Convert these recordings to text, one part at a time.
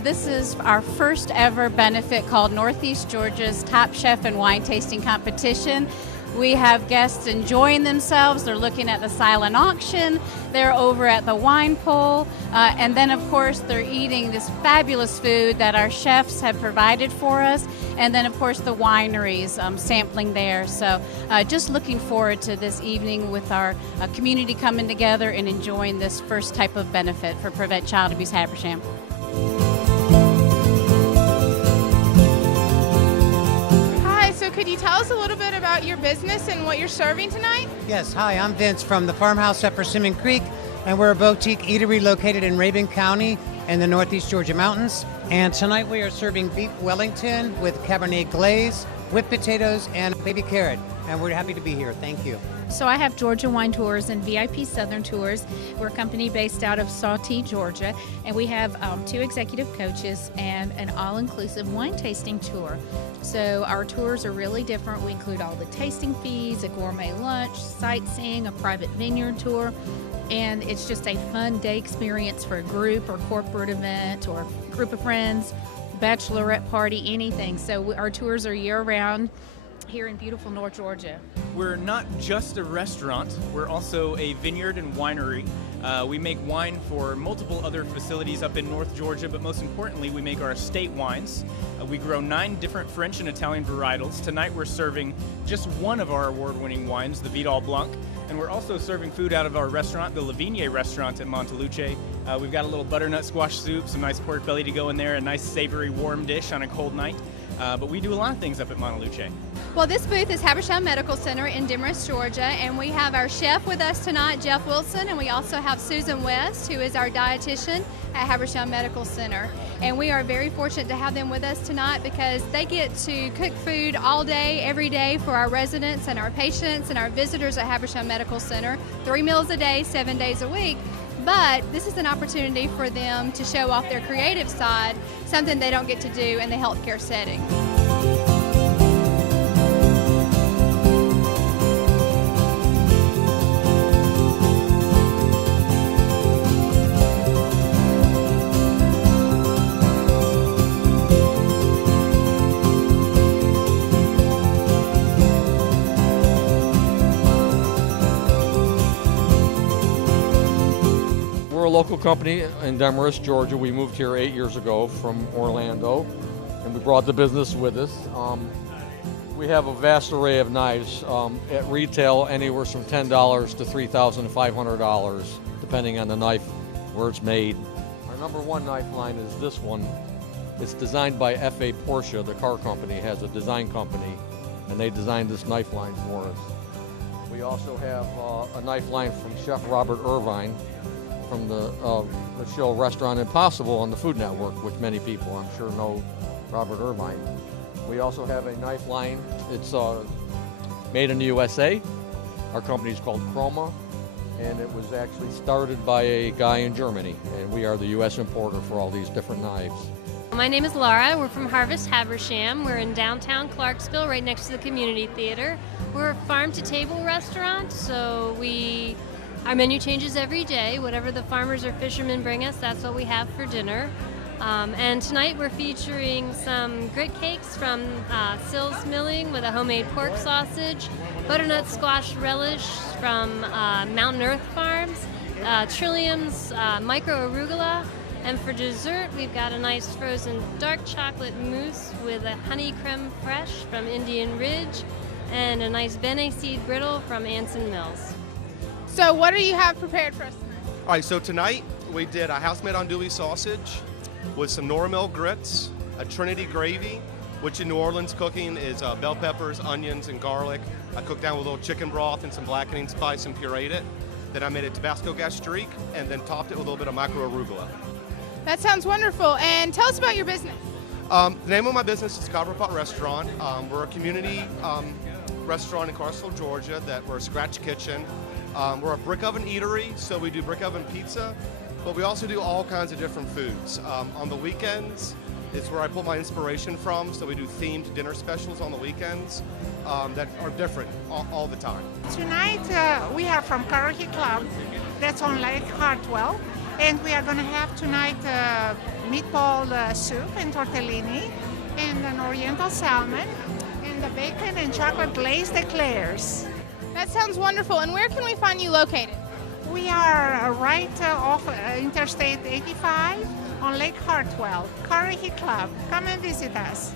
This is our first ever benefit called Northeast Georgia's Top Chef and Wine Tasting Competition. We have guests enjoying themselves. They're looking at the silent auction. They're over at the wine pool. And then, of course, they're eating this fabulous food that our chefs have provided for us. And then, of course, the wineries sampling there. So just looking forward to this evening with our community coming together and enjoying this first type of benefit for Prevent Child Abuse Habersham. Could you tell us a little bit about your business and what you're serving tonight? Yes, hi, I'm Vince from the farmhouse at Persimmon Creek, and we're a boutique eatery located in Rabun County in the Northeast Georgia mountains. And tonight we are serving beef Wellington with Cabernet glaze, whipped potatoes, and baby carrot. And we're happy to be here. Thank you. So I have Georgia Wine Tours and VIP Southern Tours. We're a company based out of Sawtee, Georgia, and we have 2 executive coaches and an all-inclusive wine tasting tour. So our tours are really different. We include all the tasting fees, a gourmet lunch, sightseeing, a private vineyard tour, and it's just a fun day experience for a group or corporate event or group of friends, bachelorette party, anything. So our tours are year-round here in beautiful North Georgia. We're not just a restaurant, we're also a vineyard and winery. We make wine for multiple other facilities up in North Georgia, but most importantly, we make our estate wines. We grow 9 different French and Italian varietals. Tonight we're serving just one of our award-winning wines, the Vidal Blanc, and we're also serving food out of our restaurant, the Lavigne restaurant at Monteluce. We've got a little butternut squash soup, some nice pork belly to go in there, a nice savory warm dish on a cold night. But we do a lot of things up at Monteluce. Well, this booth is Habersham Medical Center in Demorest, Georgia, and we have our chef with us tonight, Jeff Wilson, and we also have Susan West, who is our dietitian at Habersham Medical Center. And we are very fortunate to have them with us tonight because they get to cook food all day, every day for our residents and our patients and our visitors at Habersham Medical Center, 3 meals a day, 7 days a week. But this is an opportunity for them to show off their creative side, something they don't get to do in the healthcare setting. We're a local company in Demorest, Georgia. We moved here 8 years ago from Orlando, and we brought the business with us. We have a vast array of knives at retail, anywhere from $10 to $3,500, depending on the knife, where it's made. Our number 1 knife line is this one. It's designed by F.A. Porsche, the car company, has a design company, and they designed this knife line for us. We also have a knife line from Chef Robert Irvine, from the show Restaurant Impossible on the Food Network, which many people, I'm sure, know Robert Irvine. We also have a knife line. It's made in the USA. Our company is called Chroma, and it was actually started by a guy in Germany, and we are the U.S. importer for all these different knives. My name is Laura. We're from Harvest Habersham. We're in downtown Clarkesville, right next to the community theater. We're a farm-to-table restaurant, so our menu changes every day. Whatever the farmers or fishermen bring us, that's what we have for dinner. And tonight we're featuring some grit cakes from Sills Milling with a homemade pork sausage, butternut squash relish from Mountain Earth Farms, Trillium's micro arugula, and for dessert we've got a nice frozen dark chocolate mousse with a honey creme fraiche from Indian Ridge, and a nice bene seed brittle from Anson Mills. So what do you have prepared for us tonight? All right, so tonight we did a house-made andouille sausage with some Noramel grits, a Trinity gravy, which in New Orleans cooking is bell peppers, onions, and garlic. I cooked down with a little chicken broth and some blackening spice and pureed it. Then I made a Tabasco gastrique and then topped it with a little bit of micro arugula. That sounds wonderful. And tell us about your business. The name of my business is Copper Pot Restaurant. We're a community restaurant in Clarksville, Georgia, that we're a scratch kitchen. We're a brick oven eatery, so we do brick oven pizza, but we also do all kinds of different foods. On the weekends, it's where I pull my inspiration from, so we do themed dinner specials on the weekends that are different all the time. Tonight we are from Karaoke Club, that's on Lake Hartwell, And we are going to have tonight meatball soup and tortellini, and an oriental salmon, and the bacon and chocolate glazed eclairs. That sounds wonderful. And where can we find you located? We are right off Interstate 85 on Lake Hartwell, Currahee Club. Come and visit us.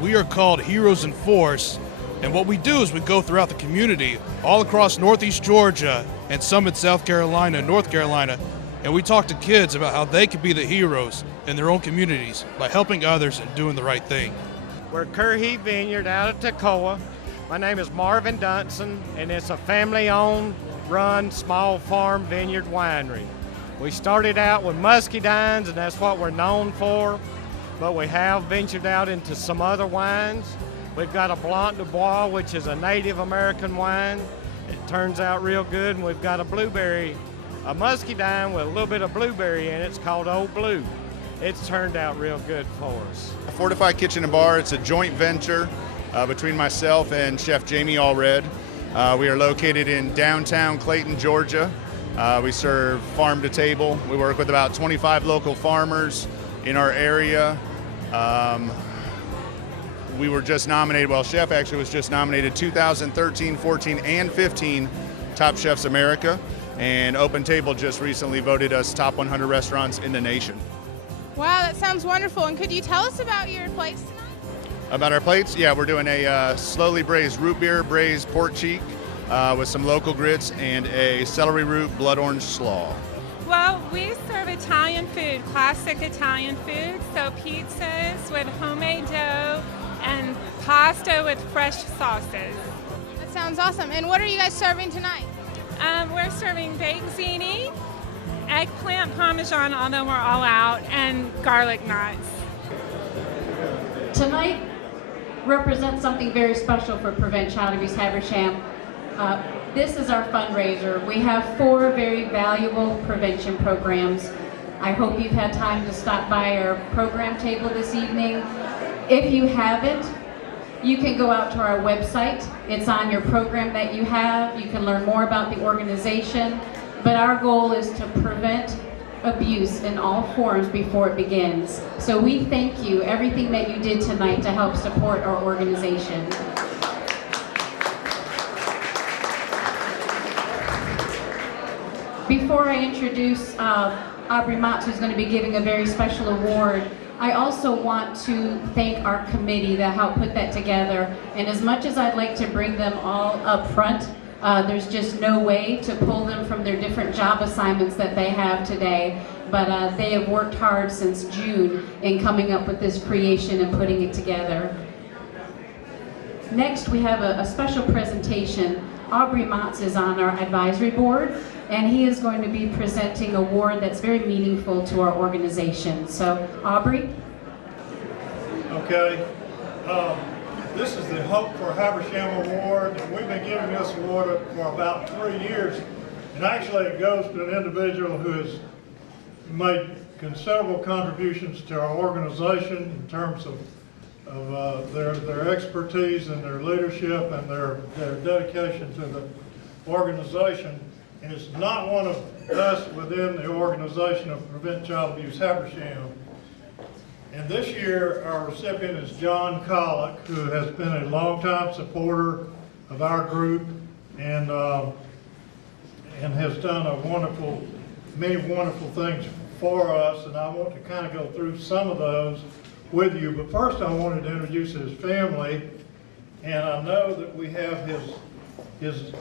We are called Heroes in Force, and what we do is we go throughout the community, all across Northeast Georgia and some in South Carolina and North Carolina, and we talk to kids about how they can be the heroes in their own communities by helping others and doing the right thing. We're Currahee Vineyard out of Toccoa. My name is Marvin Dunson, and it's a family-owned, run, small farm vineyard winery. We started out with muscadines, and that's what we're known for. But we have ventured out into some other wines. We've got a Blanc de Bois, which is a Native American wine. It turns out real good. And we've got a blueberry, a muscadine with a little bit of blueberry in it. It's called Old Blue. It's turned out real good for us. Fortified Kitchen and Bar, it's a joint venture between myself and Chef Jamie Allred. We are located in downtown Clayton, Georgia. We serve farm to table. We work with about 25 local farmers in our area. We were just nominated, well, Chef actually was just nominated 2013, 14, and 15 Top Chefs America, and Open Table just recently voted us top 100 restaurants in the nation. Wow, that sounds wonderful. And could you tell us about your plates tonight? About our plates, yeah, we're doing a slowly braised root beer braised pork cheek with some local grits and a celery root blood orange slaw. Well, we serve Italian food, classic Italian food, so pizzas with homemade dough and pasta with fresh sauces. That sounds awesome. And what are you guys serving tonight? We're serving baked ziti, eggplant parmesan, although we're all out, and garlic knots. Tonight represents something very special for Prevent Child Abuse Habersham. This is our fundraiser. We have 4 very valuable prevention programs. I hope you've had time to stop by our program table this evening. If you haven't, you can go out to our website. It's on your program that you have. You can learn more about the organization. But our goal is to prevent abuse in all forms before it begins. So we thank you, everything that you did tonight to help support our organization. Before I introduce Aubrey Motz, who's going to be giving a very special award, I also want to thank our committee that helped put that together. And as much as I'd like to bring them all up front, there's just no way to pull them from their different job assignments that they have today. But they have worked hard since June in coming up with this creation and putting it together. Next, we have a special presentation. Aubrey Motz is on our advisory board, and he is going to be presenting an award that's very meaningful to our organization. So, Aubrey? Okay. This is the Hope for Habersham Award, and we've been giving this award for about 3 years. And actually it goes to an individual who has made considerable contributions to our organization in terms of their expertise and their leadership and their dedication to the organization. And it's not one of us within the organization of Prevent Child Abuse Habersham. And this year, our recipient is John Collick, who has been a longtime supporter of our group and has done many wonderful things for us. And I want to kind of go through some of those with you. But first, I wanted to introduce his family. And I know that we have his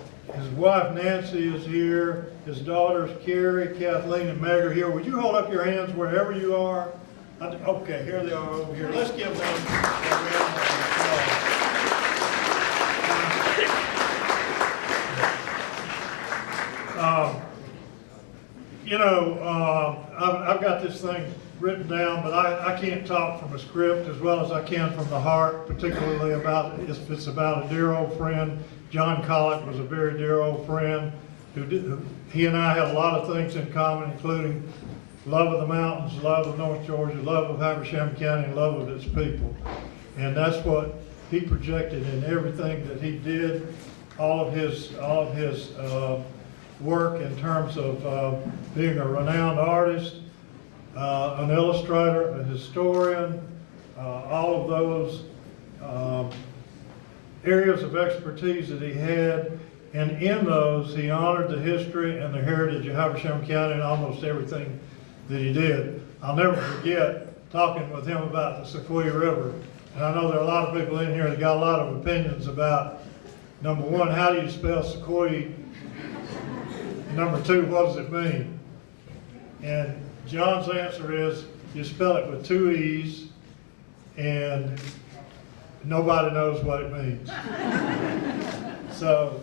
wife Nancy is here. His daughters Carrie, Kathleen, and Meg are here. Would you hold up your hands wherever you are? Okay, here they are over here. Let's give them a round of applause. I've got this thing written down, but I can't talk from a script as well as I can from the heart, particularly if it's about a dear old friend, John Collick was a very dear old friend he and I had a lot of things in common, including love of the mountains, love of North Georgia, love of Habersham County, and love of its people. And that's what he projected in everything that he did, all of his work in terms of being a renowned artist, an illustrator, a historian, all of those areas of expertise that he had. And in those, he honored the history and the heritage of Habersham County and almost everything that he did. I'll never forget talking with him about the Sequoia River. And I know there are a lot of people in here that got a lot of opinions about, number one, how do you spell Sequoia? Number two, what does it mean? And John's answer is, you spell it with two E's, and nobody knows what it means. So,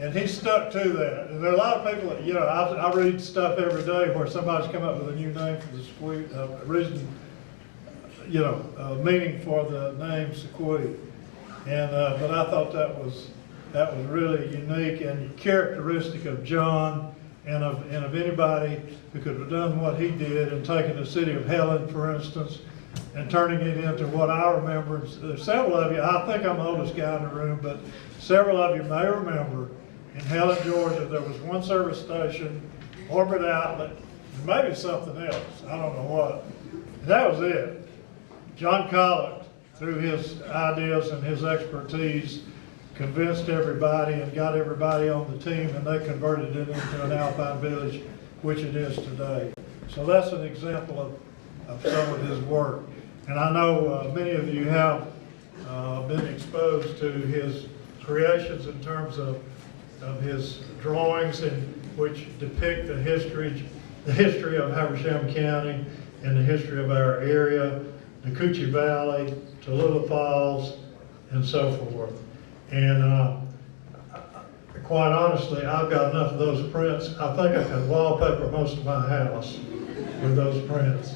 and he stuck to that. And there are a lot of people that, you know, I read stuff every day where somebody's come up with a new name for the Sequoia, reason, you know, meaning for the name Sequoia. And but I thought that was really unique and characteristic of John and of anybody who could have done what he did and taken the city of Helen, for instance, and turning it into what I remember. There's several of you, I think I'm the oldest guy in the room, but several of you may remember in Helen, Georgia, there was one service station, Orbit Outlet, and maybe something else, I don't know what. And that was it. John Collick, through his ideas and his expertise, convinced everybody and got everybody on the team, and they converted it into an Alpine village, which it is today. So that's an example of some of his work. And I know many of you have been exposed to his creations in terms of his drawings, which depict the history of Habersham County and the history of our area, the Coochie Valley, Tallulah Falls, and so forth. And quite honestly, I've got enough of those prints. I think I could wallpaper most of my house with those prints.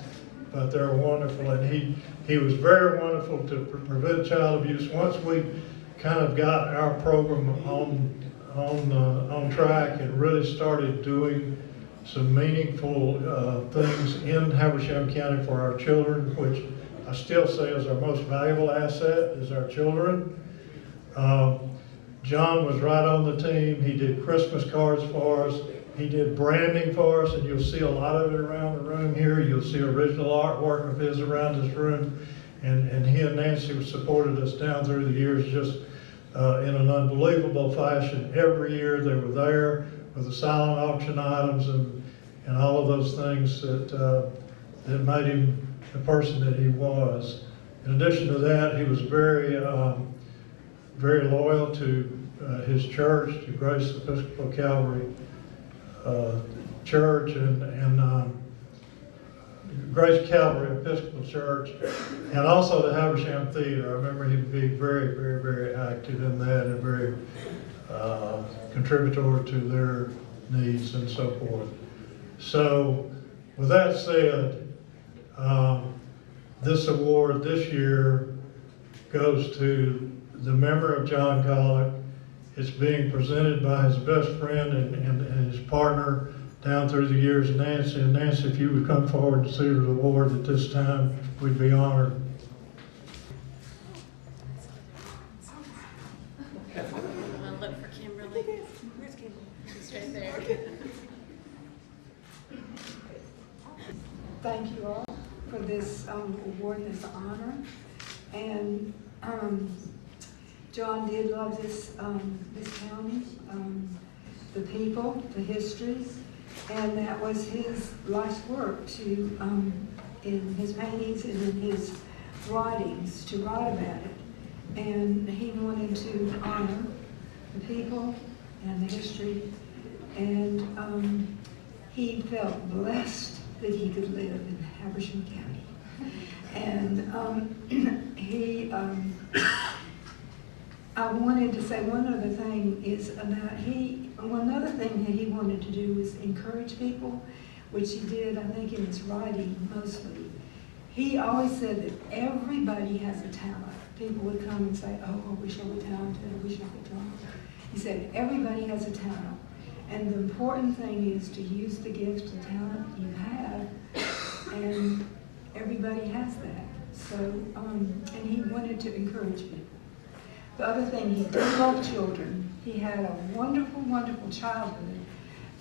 But they're wonderful, and he was very wonderful to prevent child abuse. Once we kind of got our program on track and really started doing some meaningful things in Habersham County for our children, which I still say is our most valuable asset, is our children. John was right on the team. He did Christmas cards for us. He did branding for us, and you'll see a lot of it around the room here. You'll see original artwork of his around this room. And he and Nancy supported us down through the years just in an unbelievable fashion. Every year they were there with the silent auction items and all of those things that made him the person that he was. In addition to that, he was very, very loyal to his church, to Grace Episcopal Calvary Church and Grace Calvary Episcopal Church, and also the Habersham Theater. I remember him being very, very, very active in that and very contributory to their needs and so forth. So, with that said, this award this year goes to the memory of John Collick. It's being presented by his best friend and his partner down through the years, Nancy. And Nancy, if you would come forward to see the award at this time, we'd be honored. Look for Kimberly. Where's Kimberly? She's right there. Thank you all for this award, this honor. And John did love this county, the people, the history, and that was his life's work to, in his paintings and in his writings, to write about it. And he wanted to honor the people and the history, and he felt blessed that he could live in Habersham County. And I wanted to say one other thing is about one other thing that he wanted to do was encourage people, which he did, I think, in his writing mostly. He always said that everybody has a talent. People would come and say, oh, I wish I were talented, I wish I could draw. He He said, everybody has a talent. And the important thing is to use the gift and talent you have, and everybody has that. So, and he wanted to encourage people. The other thing, he did love children. He had a wonderful, wonderful childhood.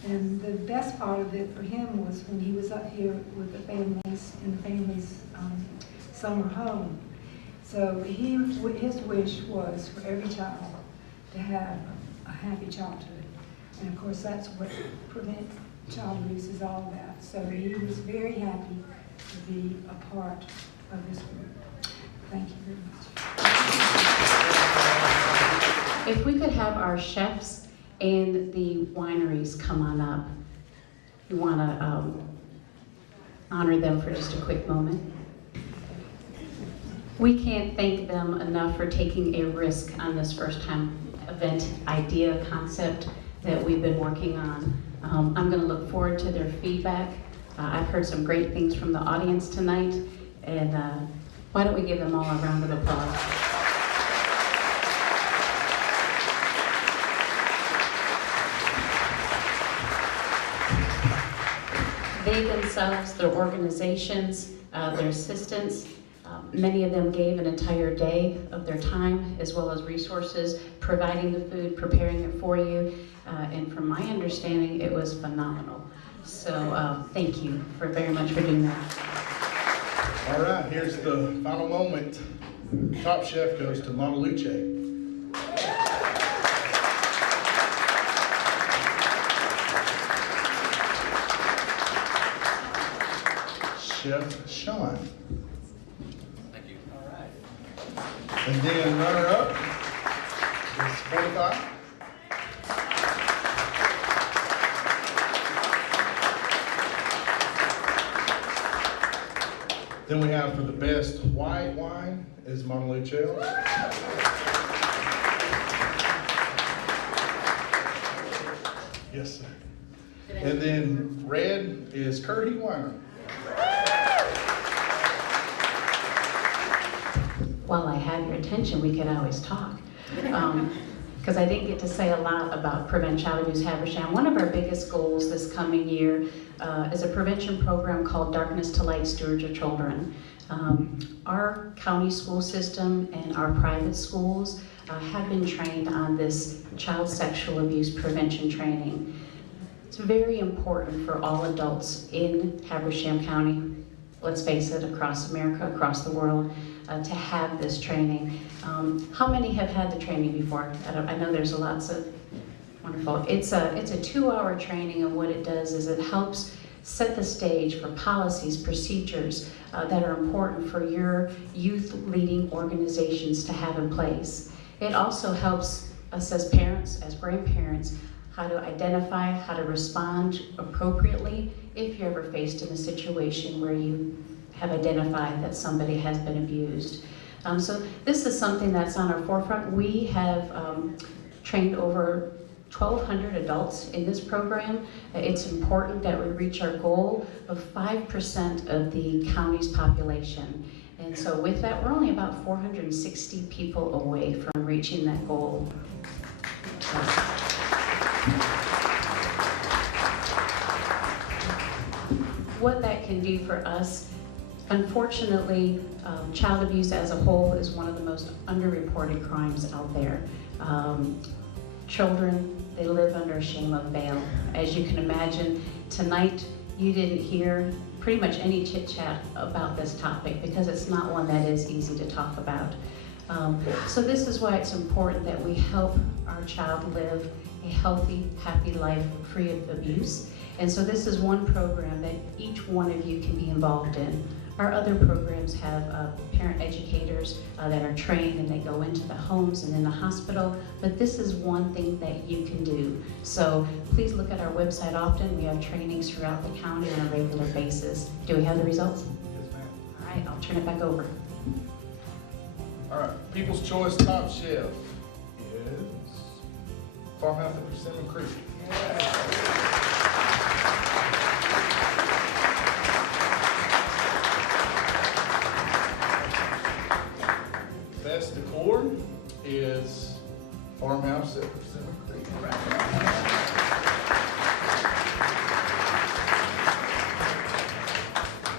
And the best part of it for him was when he was up here with the families in the family's summer home. So his wish was for every child to have a happy childhood. And of course, that's what Prevent Child Abuse is all about. So he was very happy to be a part of this group. Thank you very much. If we could have our chefs and the wineries come on up. We want to honor them for just a quick moment. We can't thank them enough for taking a risk on this first time event idea concept that we've been working on. I'm going to look forward to their feedback. I've heard some great things from the audience tonight, and why don't we give them all a round of applause. They themselves, their organizations, their assistants, many of them gave an entire day of their time as well as resources, providing the food, preparing it for you, and from my understanding, it was phenomenal. So thank you very much for doing that. All right, here's the final moment. Top chef goes to Montaluce. Chef Sean. Thank you. All right. And then runner-up is 45. Then we have for the best white wine is Montaluce. Yes, sir. And then red is Curdy Winery. While I have your attention, we can always talk. Because I didn't get to say a lot about Prevent Child Abuse Habersham. One of our biggest goals this coming year is a prevention program called Darkness to Light Stewards of Children. Our county school system and our private schools have been trained on this child sexual abuse prevention training. It's very important for all adults in Habersham County, let's face it, across America, across the world, to have this training. How many have had the training before? I know there's lots of, wonderful. It's a 2-hour training, and what it does is it helps set the stage for policies, procedures that are important for your youth leading organizations to have in place. It also helps us as parents, as grandparents, how to identify, how to respond appropriately if you're ever faced in a situation where you have identified that somebody has been abused. So this is something that's on our forefront. We have trained over 1,200 adults in this program. It's important that we reach our goal of 5% of the county's population. And so with that, we're only about 460 people away from reaching that goal. What that can do for us, unfortunately, child abuse as a whole is one of the most underreported crimes out there. Children, they live under a shame of veil. As you can imagine, tonight you didn't hear pretty much any chit-chat about this topic because it's not one that is easy to talk about. So this is why it's important that we help our child live a healthy, happy life free of abuse. And so this is one program that each one of you can be involved in. Our other programs have parent educators that are trained, and they go into the homes and in the hospital, but this is one thing that you can do. So please look at our website often. We have trainings throughout the county on a regular basis. Do we have the results? Yes, ma'am. All right, I'll turn it back over. All right, People's Choice Top Chef is Farmhouse at Persimmon Creek. Best decor is Farmhouse at Persimmon Creek.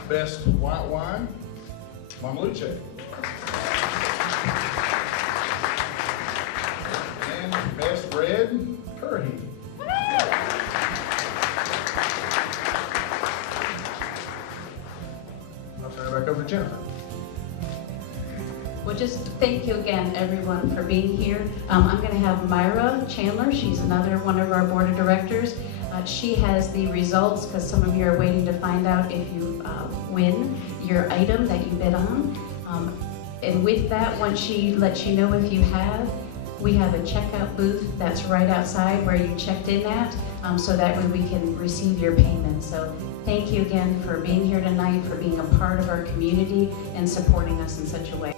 Best white wine, Mama Luce. And best red, Curry. I'll turn it back over to Jennifer. Well, just thank you again, everyone, for being here. I'm going to have Myra Chandler. She's another one of our board of directors. She has the results, because some of you are waiting to find out if you win your item that you bid on. And with that, once she lets you know if you have, we have a checkout booth that's right outside where you checked in at, so that way we can receive your payment. So thank you again for being here tonight, for being a part of our community and supporting us in such a way.